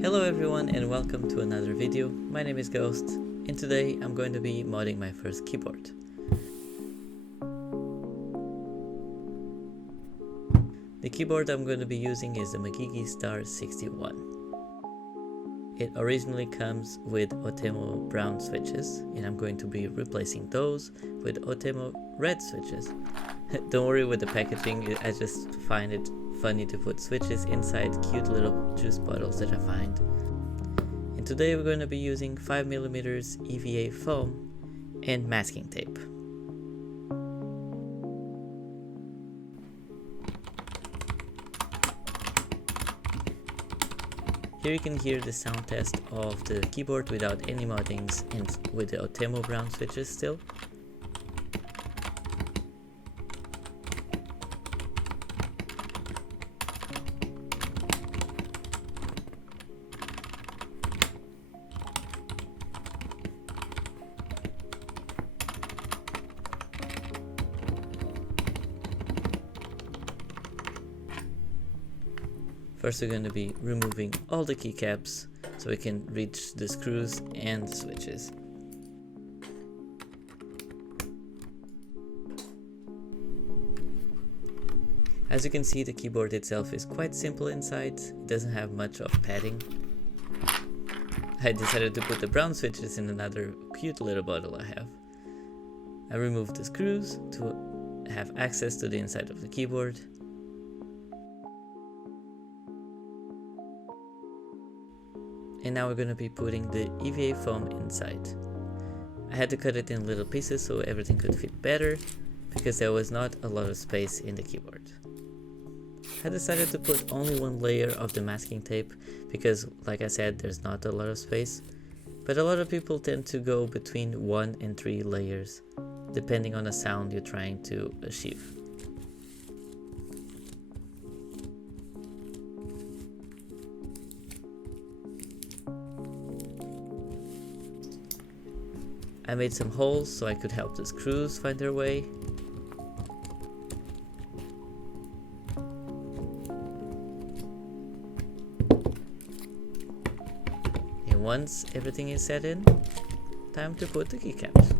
Hello everyone and welcome to another video. My name is Ghost and today I'm going to be modding my first keyboard. The keyboard I'm going to be using is the Mageegee Star 61. It originally comes with Outemu brown switches and I'm going to be replacing those with Outemu Red switches. Don't worry with the packaging, I just find it funny to put switches inside cute little juice bottles that I find. And today we're going to be using 5mm EVA foam and masking tape. Here you can hear the sound test of the keyboard without any moddings and with the Outemu brown switches still. First we're going to be removing all the keycaps so we can reach the screws and the switches. As you can see, the keyboard itself is quite simple inside, it doesn't have much of padding. I decided to put the brown switches in another cute little bottle I have. I removed the screws to have access to the inside of the keyboard. And now we're going to be putting the EVA foam inside. I had to cut it in little pieces so everything could fit better, because there was not a lot of space in the keyboard. I decided to put only one layer of the masking tape, because like I said, there's not a lot of space. But a lot of people tend to go between 1 and 3 layers, depending on the sound you're trying to achieve. I made some holes so I could help the screws find their way. And once everything is set in, time to put the keycaps.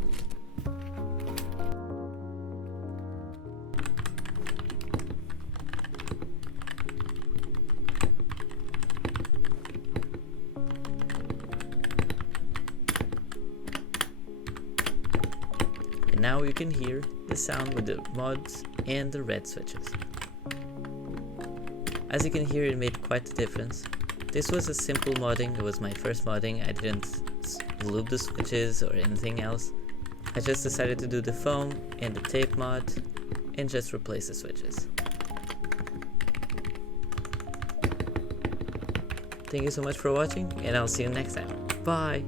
And now you can hear the sound with the mods and the red switches. As you can hear, it made quite a difference. This was a simple modding, it was my first modding, I didn't lube the switches or anything else. I just decided to do the foam and the tape mod and just replace the switches. Thank you so much for watching and I'll see you next time. Bye!